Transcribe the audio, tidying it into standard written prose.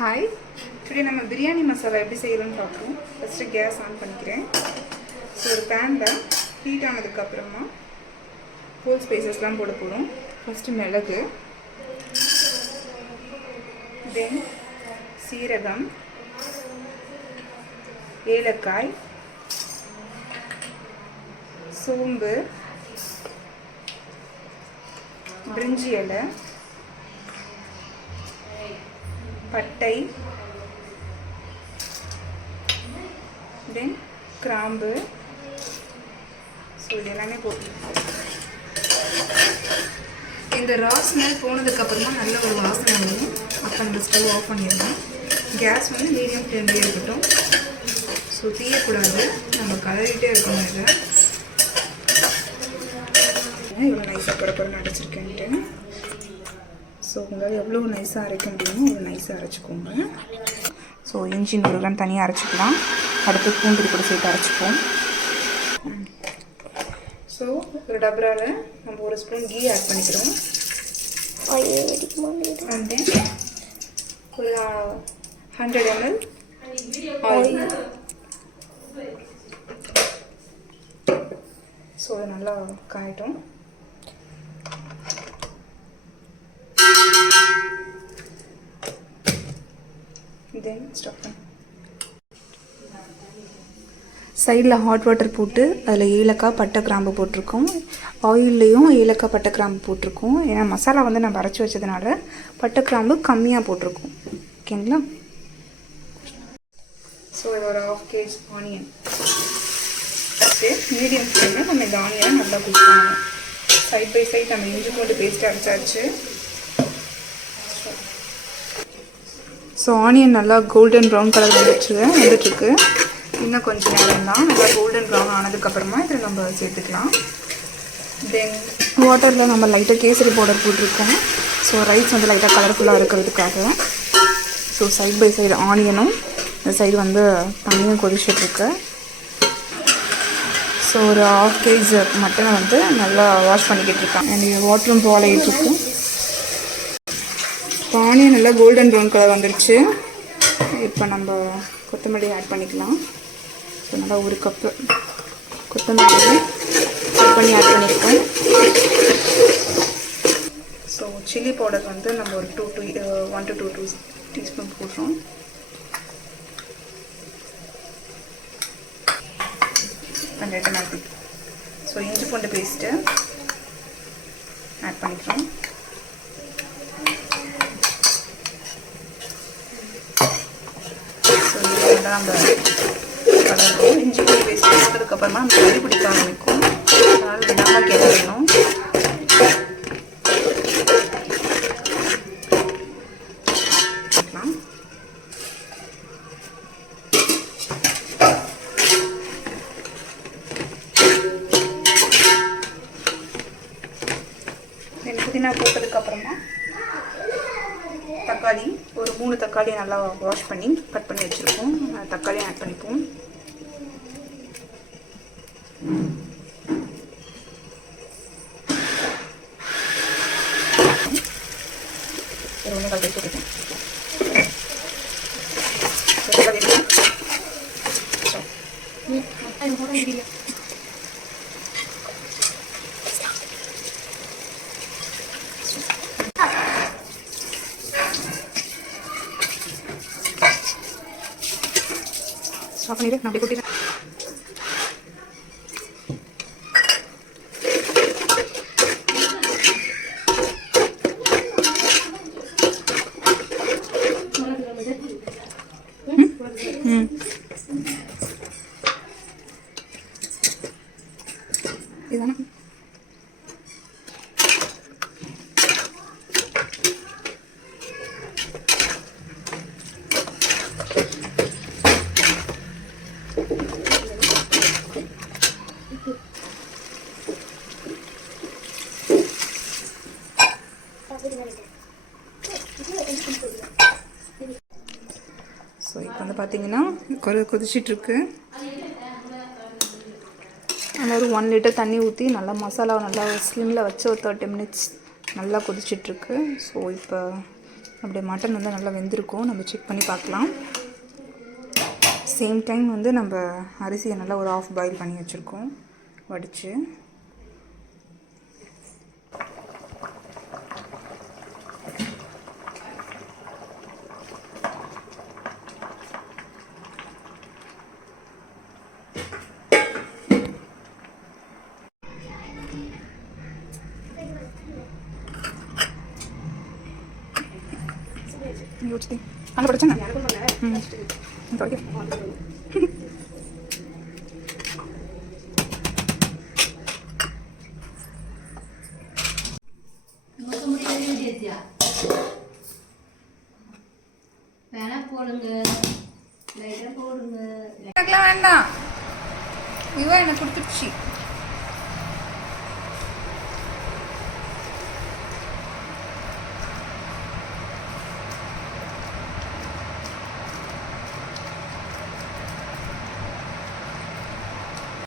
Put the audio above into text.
Hi, today நம்ம பிரியாணி மசாலா எப்படி செய்யணும்னு பார்க்குறோம். ஃபஸ்ட்டு கேஸ் ஆன் பண்ணிக்கிறேன். ஸோ ஒரு பேனில் ஹீட் ஆனதுக்கப்புறமா ஹோல் ஸ்பைசஸ்லாம் போட போகிறோம். ஃபஸ்ட்டு மிளகு, தென் சீரகம், ஏலக்காய், சோம்பு, பிரிஞ்சி இலை, பட்டை, தென் கிராம்பு. ஸோ இது எல்லாமே போட்டு இந்த ரா ஸ்மெல் போனதுக்கப்புறமா நல்ல ஒரு வாசனை வரும். அப்போ நம்ம ஸ்டவ் ஆஃப் பண்ணிடலாம். கேஸ் வந்து மீடியம் ஃப்ளேம்லேயே இருக்கட்டும். ஸோ தீயக்கூடாது, நம்ம கலரிகிட்டே இருக்கணும். இதை இவ்வளோ நைஸாக குறைக்குறைன்னு அரைச்சிருக்கேன்ட்டு. ஸோ உங்களால் எவ்வளோ நைஸாக அரைக்க முடியுமோ அவ்வளோ நைஸாக அரைச்சிக்கோங்க. ஸோ இஞ்சி 100 கிராம் தனியாக அரைச்சிக்கலாம். அடுத்து பூண்டு கூட சேர்த்து அரைச்சிப்போம். ஸோ ஒரு டபராவில் நம்ம ஒரு ஸ்பூன் கீ ஆட் பண்ணிக்கிறோம். அண்ட் தென் ஒரு 100 ml ஆயில். ஸோ அது நல்லா காயட்டும். தென் ஸ்டாப் பண்ணு. சைடில் ஹாட் வாட்டர் போட்டு அதில் ஏலக்காய் பட்டை கிராம்பு போட்டிருக்கோம். ஆயில்லையும் ஏலக்காய் பட்டை கிராம்பு போட்டிருக்கோம். ஏன்னா மசாலா வந்து நம்ம அரைச்சி வச்சதுனால பட்டை கிராம்பு கம்மியாக போட்டிருக்கோம். ஓகேங்களா? ஸோ இது ஒரு 1/2 kg ஆனியன். ஃபஸ்ட்டு மீடியம் ஃப்ளேமில் நம்ம இந்த ஆனியனை நல்லா குக் பண்ணணும். சைட் பை சைட் நம்ம இஞ்சி பூண்டு பேஸ்ட்டு அரைச்சாச்சு. ஸோ ஆனியன் நல்லா கோல்டன் ப்ரௌன் கலர் வந்துட்டுருக்கு. இன்னும் கொஞ்சம் நேரம் தான். நல்லா கோல்டன் ப்ரௌன் ஆனதுக்கப்புறமா இதில் நம்ம சேர்த்துக்கலாம். தென் வாட்டரில் நம்ம லைட்டாக கேசரி பவுடர் போட்டிருக்கோம். ஸோ ரைஸ் வந்து லைட்டாக கலர்ஃபுல்லாக இருக்கிறதுக்காக. ஸோ சைட் பை சைடு ஆனியனும் இந்த சைடு வந்து தண்ணியும் கொதிச்சிட்ருக்கு. ஸோ ஒரு 1/2 kg மட்டனை வந்து நல்லா வாஷ் பண்ணிக்கிட்டு இருக்கேன். அண்ட் வாட்டரும் போலையிட்ருக்கு. இப்போ ஆனியன் நல்லா கோல்டன் ப்ரௌன் கலர் வந்துடுச்சு. இப்போ நம்ம கொத்தமல்லி ஆட் பண்ணிக்கலாம். ஸோ நல்லா 1 கப்பு கொத்தமல்லி கட் பண்ணி ஆட் பண்ணியிருக்கோம். ஸோ சில்லி பவுடர் வந்து நம்ம ஒரு 1 to 2 டீஸ்பூன் போடுறோம். பண்ணிட்டு ஸோ இஞ்சி பூண்டு பேஸ்ட்டு ஆட் பண்ணிக்கிறோம். நம்ம கலரும் இஞ்சி பூண்டு பேஸ்ட் போட்டதுக்கப்புறமா நம்ம கறி பிடிக்க ஆரம்பிக்கும். அதனால் விடாமல் கிளறணும். புதினா போட்டதுக்கப்புறமா தக்காளி ஒரு 3 தக்காளி நல்லா வாஷ் பண்ணி கட் பண்ணி வச்சுருக்கோம். தக்காளியும் ஆட் பண்ணிப்போம். ஸ்டாப் பண்ணிடு. நான் அப்படி கொட்டிடுறேன். இதுதானே ஸோ இப்போ வந்து பார்த்தீங்கன்னா கொதிச்சிட்ருக்கு. நல்லா ஒரு 1 லிட்டர் தண்ணி ஊற்றி நல்லா மசாலாவை நல்லா ஸ்லிம்மில் வச்சு ஒரு 30 minutes நல்லா கொதிச்சிட்ருக்கு. ஸோ இப்போ அப்படியே மட்டன் வந்து நல்லா வெந்திருக்கும். நம்ம செக் பண்ணி பார்க்கலாம். சேம் டைம் வந்து நம்ம அரிசியை நல்லா ஒரு ஆஃப் பாயில் பண்ணி வச்சுருக்கோம் வடித்து. யோசிச்சு அங்கே படிச்சேங்க. வேண்டாம், இவன் எனக்கு கொடுத்துருச்சு.